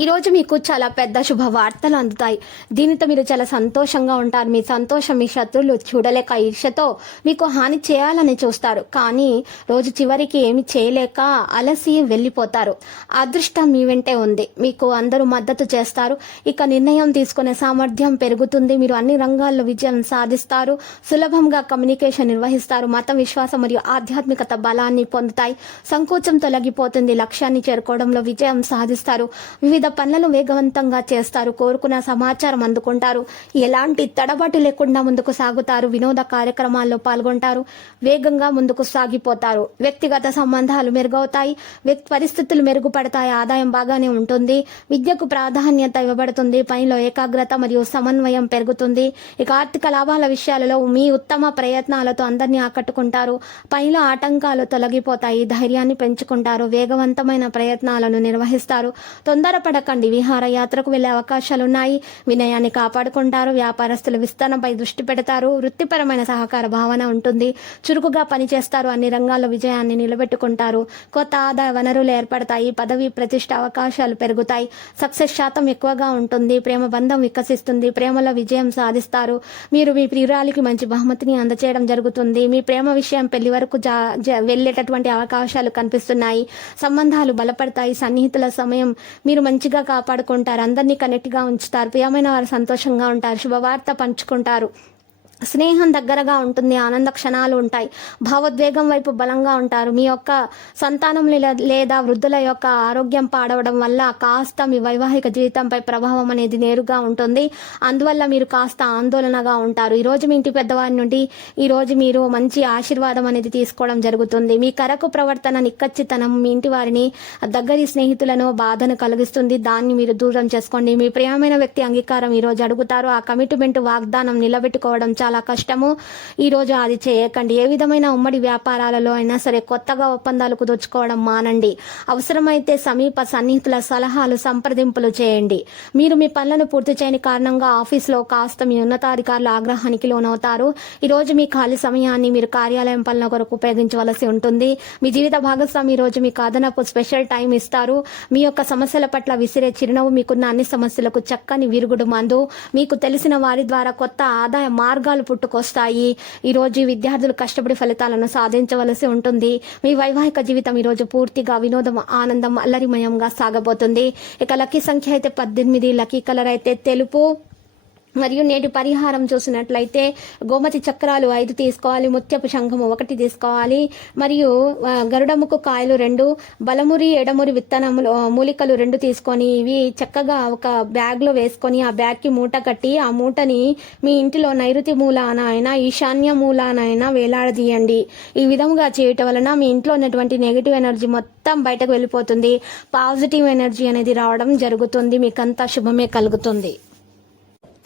ఈరోజు మీకు చాలా పెద్ద శుభవార్తలు అందుతాయి. దీనితో మీరు చాలా సంతోషంగా ఉంటారు. మీ సంతోషం మీ శత్రువులు చూడలేక ఈర్షతో మీకు హాని చేయాలని చూస్తారు. కానీ రోజు చివరికి ఏమి చేయలేక అలసి వెళ్ళిపోతారు. అదృష్టం మీ వెంటే ఉంది. మీకు అందరూ మద్దతు చేస్తారు. ఇక నిర్ణయం తీసుకునే సామర్థ్యం పెరుగుతుంది. మీరు అన్ని రంగాల్లో విజయం సాధిస్తారు. సులభంగా కమ్యూనికేషన్ నిర్వహిస్తారు. మత విశ్వాసం మరియు ఆధ్యాత్మికత బలాన్ని పొందుతాయి. సంకోచం తొలగిపోతుంది. లక్ష్యాన్ని చేరుకోవడంలో విజయం సాధిస్తారు. వివిధ పనులను వేగవంతంగా చేస్తారు. కోరుకున్న సమాచారం అందుకుంటారు. ఎలాంటి తడబాటు లేకుండా ముందుకు సాగుతారు. వినోద కార్యక్రమాల్లో పాల్గొంటారు. వేగంగా ముందుకు సాగిపోతారు. వ్యక్తిగత సంబంధాలు మెరుగవుతాయి. వ్యక్తి పరిస్థితులు మెరుగుపడతాయి. ఆదాయం బాగానే ఉంటుంది. విద్యకు ప్రాధాన్యత ఇవ్వబడుతుంది. పనిలో ఏకాగ్రత మరియు సమన్వయం పెరుగుతుంది. ఇక ఆర్థిక లాభాల విషయాలలో మీ ఉత్తమ ప్రయత్నాలతో అందరినీ ఆకట్టుకుంటారు. పనిలో ఆటంకాలు తొలగిపోతాయి. ధైర్యాన్ని పెంచుకుంటారు. వేగవంతమైన ప్రయత్నాలను నిర్వహిస్తారు. తొందరపడకండి విహారయాత్రకు వెళ్ళే అవకాశాలున్నాయి. వినయాన్ని కాపాడుకుంటారు. వ్యాపారస్తుల విస్తరణపై దృష్టి పెడతారు. వృత్తిపరమైన సహకార భావన ఉంటుంది. చురుకుగా పనిచేస్తారు. అన్ని రంగాల్లో విజయాన్ని నిలబెట్టుకుంటారు. కొత్త ఆదాయ వనరులు ఏర్పడతాయి. పదవి ప్రతిష్ట అవకాశాలు పెరుగుతాయి. సక్సెస్ శాతం ఎక్కువగా ఉంటుంది. ప్రేమ బంధం వికసిస్తుంది. ప్రేమలో విజయం సాధిస్తారు. మీరు మీ ప్రియురాలికి మంచి బహుమతిని అందచేయడం జరుగుతుంది. మీ ప్రేమ విషయం పెళ్ళి వరకు జా వెళ్ళేటటువంటి అవకాశాలు కనిపిస్తున్నాయి. సంబంధాలు బలపడతాయి. సన్నిహితుల సమయం మీరు మంచి మంచిగా కాపాడుకుంటారు. అందరినీ కనెక్ట్గా ఉంచుతారు. ప్రియమైన వారు సంతోషంగా ఉంటారు. శుభవార్త పంచుకుంటారు. స్నేహం దగ్గరగా ఉంటుంది ఆనంద క్షణాలు ఉంటాయి. భావోద్వేగం వైపు బలంగా ఉంటారు. మీ యొక్క సంతానం లేదా వృద్ధుల యొక్క ఆరోగ్యం పాడవడం వల్ల కాస్త మీ వైవాహిక జీవితంపై ప్రభావం అనేది నేరుగా ఉంటుంది. అందువల్ల మీరు కాస్త ఆందోళనగా ఉంటారు. ఈరోజు మీ ఇంటి పెద్దవారి నుండి ఈరోజు మీరు మంచి ఆశీర్వాదం అనేది తీసుకోవడం జరుగుతుంది. మీ కరకు ప్రవర్తన నిక్కచ్చితనం మీ ఇంటి వారిని దగ్గరి స్నేహితులను బాధను కలిగిస్తుంది. దాన్ని మీరు దూరం చేసుకోండి. మీ ప్రియమైన వ్యక్తి అంగీకారం ఈ రోజు అడుగుతారు. ఆ కమిట్మెంట్ వాగ్దానం నిలబెట్టుకోవడం చాలా కష్టము. ఈరోజు అది చేయకండి. ఏ విధమైన ఉమ్మడి వ్యాపారాలలో అయినా సరే కొత్తగా ఒప్పందాలు కుదుర్చుకోవడం మానండి. అవసరమైతే సమీప సన్నిహితుల సలహాలు సంప్రదింపులు చేయండి. మీరు మీ పనులను పూర్తి చేయని కారణంగా ఆఫీస్లో కాస్త మీ ఉన్నతాధికారుల ఆగ్రహానికి లోనవుతారు. ఈ రోజు మీ ఖాళీ సమయాన్ని మీరు కార్యాలయం పనుల కొరకు ఉపయోగించవలసి ఉంటుంది. మీ జీవిత భాగస్వామి ఈరోజు రోజు మీకు అదనపు స్పెషల్ టైం ఇస్తారు. మీ యొక్క సమస్యల పట్ల విసిరే చిరునవ్వు మీకున్న అన్ని సమస్యలకు చక్కని విరుగుడు మందు. మీకు తెలిసిన వారి ద్వారా కొత్త ఆదాయ మార్గాలు పుట్టుకొస్తాయి. ఈ రోజు విద్యార్థులు కష్టపడి ఫలితాలను సాధించవలసి ఉంటుంది. మీ వైవాహిక జీవితం ఈ రోజు పూర్తిగా వినోదం ఆనందం అల్లరిమయంగా సాగబోతుంది. ఇక లక్కీ సంఖ్య అయితే పద్దెనిమిది. లక్కీ కలర్ అయితే తెలుపు. మరియు నేటి పరిహారం చూసినట్లయితే గోమతి చక్రాలు ఐదు తీసుకోవాలి ముత్యపు శంఖము ఒకటి తీసుకోవాలి మరియు గరుడముకు కాయలు రెండు బలమురి ఎడమురి విత్తనములు మూలికలు రెండు తీసుకొని ఇవి చక్కగా ఒక బ్యాగ్లో వేసుకొని ఆ బ్యాగ్కి మూట కట్టి ఆ మూటని మీ ఇంటిలో నైరుతి మూలాన అయినా ఈశాన్య మూలానైనా వేలాడదీయండి. ఈ విధముగా చేయటం వలన మీ ఇంట్లో ఉన్నటువంటి నెగిటివ్ ఎనర్జీ మొత్తం బయటకు వెళ్ళిపోతుంది. పాజిటివ్ ఎనర్జీ అనేది రావడం జరుగుతుంది. మీకంతా శుభమే కలుగుతుంది.